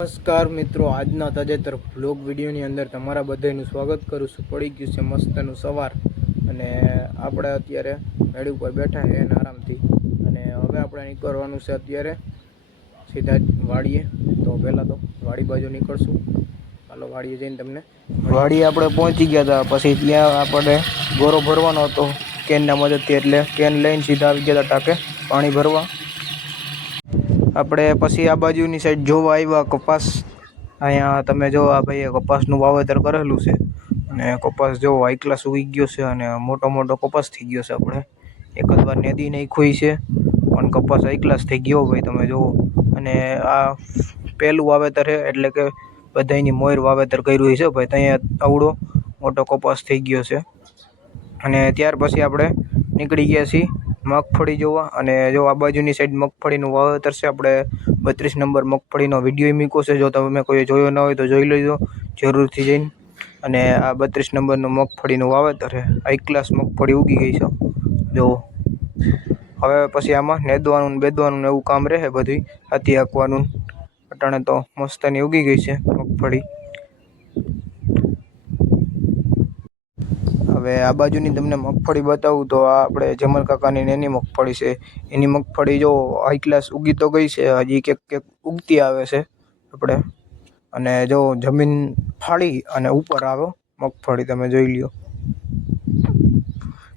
નમસ્કાર મિત્રો, આજના તાજેતર વ્લોગ વિડીયોની અંદર તમારા બધાનું સ્વાગત કરું છું। પડી ગયું છે મસ્તનું સવાર અને આપણે અત્યારે ગાડી ઉપર બેઠા છે એને આરામથી અને હવે આપણે નીકળવાનું છે અત્યારે સીધા જ વાડીએ। તો પહેલાં તો વાડી બાજુ નીકળશું। હાલો વાડીએ જઈને તમને વાડીએ આપણે પહોંચી ગયા હતા। પછી ત્યાં આપણે ગોરો ભરવાનો હતો કેનના મદદથી, એટલે કેન લઈને સીધા આવી ગયા હતા ટાંકે પાણી ભરવા। આપણે પછી આ બાજુની સાઈડ જોવા આવ્યા કપાસ। અહીંયા તમે જો આ ભાઈએ કપાસનું વાવેતર કરેલું છે અને કપાસ જો હાઈ ક્લાસ ઉગી ગયો છે અને મોટો મોટો કપાસ થઈ ગયો છે। આપણે એક જ વાર નેદી નાખ્યું છે પણ કપાસ હાઈ ક્લાસ થઈ ગયો ભાઈ, તમે જુઓ। અને આ પહેલું વાવેતર છે એટલે કે બધાની મોર વાવેતર કર્યું છે ભાઈ। ત્યાં આવડો મોટો કપાસ થઈ ગયો છે અને ત્યાર પછી આપણે નીકળી ગયા છીએ મગફળી જોવા। અને જો આ બાજુની સાઈડ મગફળીનું વાવેતર છે। આપણે 32 નંબર મગફળીનો વિડીયો મૂક્યો છે, જો તમે કોઈ જોયો ન હોય તો જોઈ લેજો જરૂરથી જઈને। અને આ 32 નંબરનું મગફળીનું વાવેતર છે, હાઈ ક્લાસ મગફળી ઉગી ગઈ છે જો। હવે પછી આમાં નેદવાનું ને બેદવાનું એવું કામ રહે બધું, હાથી હાંકવાનું। અટાણે તો મસ્તની ઉગી ગઈ છે મગફળી। હવે આ બાજુની તમને મગફળી બતાવું તો આ આપણે જમલ કાકાની એની મગફળી છે। એની મગફળી જો હાઈ ક્લાસ ઉગી તો ગઈ છે, હજી કેક ઉગતી આવે છે આપણે। અને જો જમીન ફાળી અને ઉપર આવે મગફળી, તમે જોઈ લ્યો।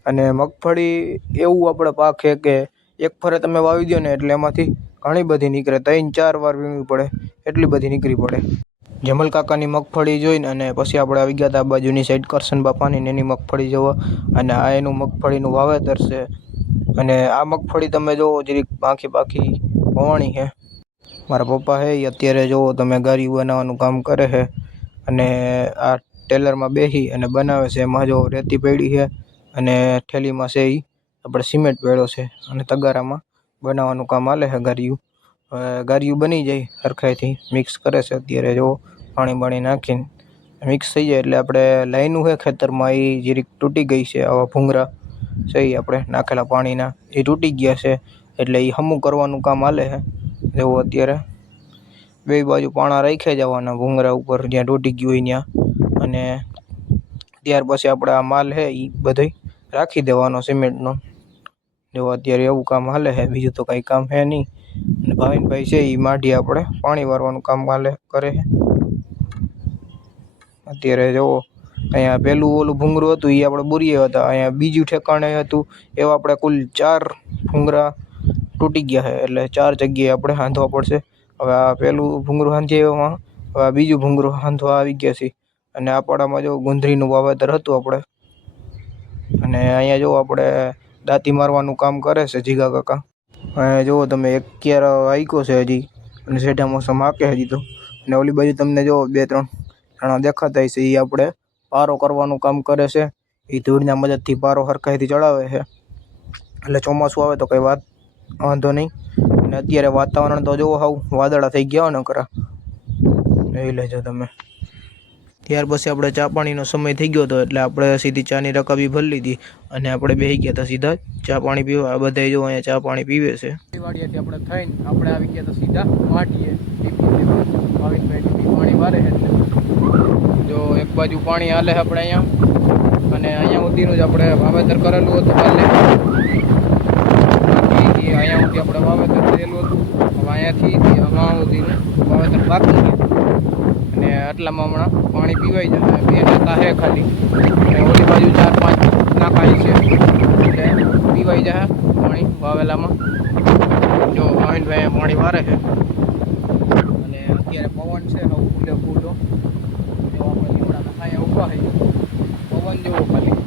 અને મગફળી એવું આપણે પાક છે કે એક ફરે તમે વાવી દો ને એટલે એમાંથી ઘણી બધી નીકળે, 3-4 વાર વીણવી પડે એટલી બધી નીકળી પડે। જમલ કાકાની મગફળી જોઈને અને પછી આપણે આવી ગયા હતા આ બાજુની સાઈડ કરશન બાપાની એની મગફળી જોવા। અને આ એનું મગફળીનું વાવેતર છે અને આ મગફળી તમે જોવો જરીક પાખી પવાણી છે। મારા પપ્પા છે એ અત્યારે જોવો તમે ગાડી બનાવવાનું કામ કરે છે અને આ ટેલરમાં બેસી અને બનાવે છે। એમાં જો રેતી પડી છે અને થેલીમાં છે એ આપણે સિમેન્ટ ભેળો છે અને તગારામાં બનાવવાનું કામ હાલે છે ગાડીયું। ગાડીયું બની જાય હરખાઈથી મિક્સ કરે છે અત્યારે, જો પાણી નાખીને મિક્સ થઈ જાય એટલે આપણે લાઈનું છે ખેતરમાં એ જરીક તૂટી ગઈ છે। આવા ભૂંગરા છે એ આપણે નાખેલા પાણીના એ તૂટી ગયા છે એટલે એ હમું કરવાનું કામ હાલે છે। જેવું અત્યારે બે બાજુ પાણા રાખ્યા જવાના ભૂંગરા ઉપર જ્યાં તૂટી ગયું હોય ત્યાં, અને ત્યાર પછી આપણે આ માલ છે એ બધો રાખી દેવાનો સિમેન્ટનો। જો અત્યારે એવું કામ હાલે છે, બીજું તો કંઈ કામ છે નહીં। અને ભાવિનભાઈ છે એ માઢી આપણે પાણી વારવાનું કામ કરે છે અત્યારે। જોવો અહીંયા પેલું ઓલું ભૂંગરું હતું એ આપણે બોરીએ હતા, અહીંયા બીજું ઠેકાણે હતું એવા આપણે કુલ 4 ભૂંગરા તૂટી ગયા છે એટલે 4 જગ્યાએ આપણે હાંધવા પડશે। હવે આ પેલું ભૂંગરું હાંધ્યામાં હવે આ બીજું ભૂંગરું હાંધવા આવી ગયા છે। અને આ પાડામાં જો ગુંદરીનું વાવેતર હતું આપણે, અને અહીંયા જો આપણે દાંતી મારવાનું કામ કરે છે જીગા કાકા। અહીંયા જુઓ તમે એક ક્યાર આઈકો છે હજી અને સેઠા મોસમ હાકે હજી તો। અને ઓલી બાજુ તમને જો 2-3 જણા દેખાતા છે એ આપણે પારો કરવાનું કામ કરે છે। એ ધૂળના મદદથી પારો હરખાઈથી ચડાવે છે એટલે ચોમાસું આવે તો કંઈ વાંધો નહીં। અને અત્યારે વાતાવરણ તો જોવો હાવ વાદળા થઈ ગયા ને ખરા, જોઈ લેજો તમે। ત્યાર પછી આપણે ચા પાણીનો સમય થઈ ગયો હતો એટલે આપણે સીધી ચાની રકાબી ભરી લીધી અને આપણે બેસી ગયા હતા સીધા ચા પાણી પીવા। આ બધા જો અહીંયા ચા પાણી પીવે છે। વાડીએથી આપણે થઈને આપણે આવી ગયા હતા સીધા વાટીએ પાણી વારે છે જો એક બાજુ પાણી હાલે છે આપણે અહીંયા, અને અહીંયા સુધીનું જ આપણે વાવેતર કરેલું હતું હાલે, અહીંયા સુધી આપણે વાવેતર કરેલું હતું। હવે અહીંયાથી અહીંયા સુધીનું વાવેતર બાકી છે અને આટલામાં હમણાં પાણી પીવાઈ જાય। 2 નાકા છે ખાલી અને ઓલી બાજુ 4-5 નાકા છે એટલે પીવાઈ જાય પાણી વાવેલામાં। જો ભાવિનભાઈ પાણી વારે છે અને અત્યારે પવન છે ફૂલો જો આપણે લીમડાના છાયા ઊભા છે, પવન જેવો ખાલી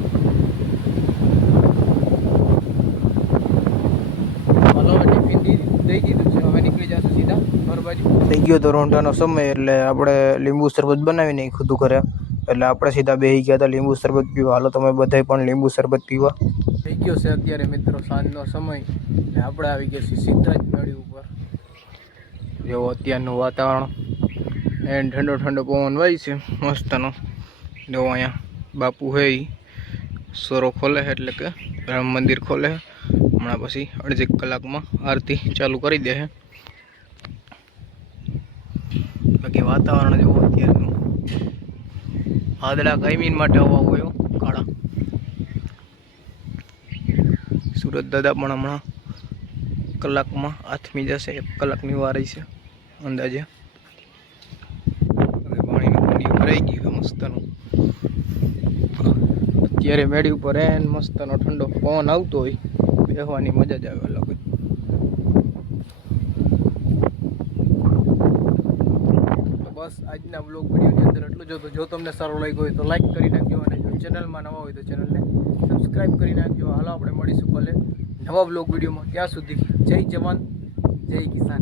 દઈ દીધું છે। હવે નીકળી જશે સીધા ઘર બાજુ। થઈ ગયો તો રોંઢાનો સમય એટલે આપણે લીંબુ શરબત બનાવી નાખ્યું હતું ઘરે, એટલે આપણે સીધા બેસી ગયા હતા લીંબુ શરબત પીવા। હાલો તમે બધાય પણ લીંબુ શરબત પીવા। થઈ ગયો છે અત્યારે મિત્રો સાંજનો સમય ને આપણે આવી ગયા છીએ સીધા જ મેળી ઉપર। જેવો અત્યારનું વાતાવરણ એન્ડ ઠંડો પવન વાય છે મસ્તનો। જો અહીંયા બાપુ છે એ સોરો ખોલે છે એટલે કે રામ મંદિર ખોલે છે। હમણાં પછી અડધી કલાકમાં આરતી ચાલુ કરી દે છે। બાકી વાતાવરણ જેવું અત્યારનું વાદળા કાયમીન માટે હવા હોય કાળા. સુરત દાદા પણ હમણાં કલાકમાં આથમી જશે, 1 કલાકની વાર છે અંદાજે. હવે પાણીનું ભરાઈ ગયું મસ્તનું. અત્યારે મેળી ઉપર એન મસ્તનો ઠંડો પવન આવતો હોય, બેસવાની મજા જ આવે અલગ. તો બસ આજના બ્લોગ વિડીયોની અંદર એટલું જ હતું. જો તમને સારો લાગ્યો હોય તો લાઈક કરી નાખજો, અને જો ચેનલમાં નવા હોય તો ચેનલને સબસ્ક્રાઈબ કરી નાખજો. હાલો આપણે મળીશું કાલે નવા બ્લોગ વિડીયોમાં. ત્યાં સુધી જય જવાન જય કિસાન.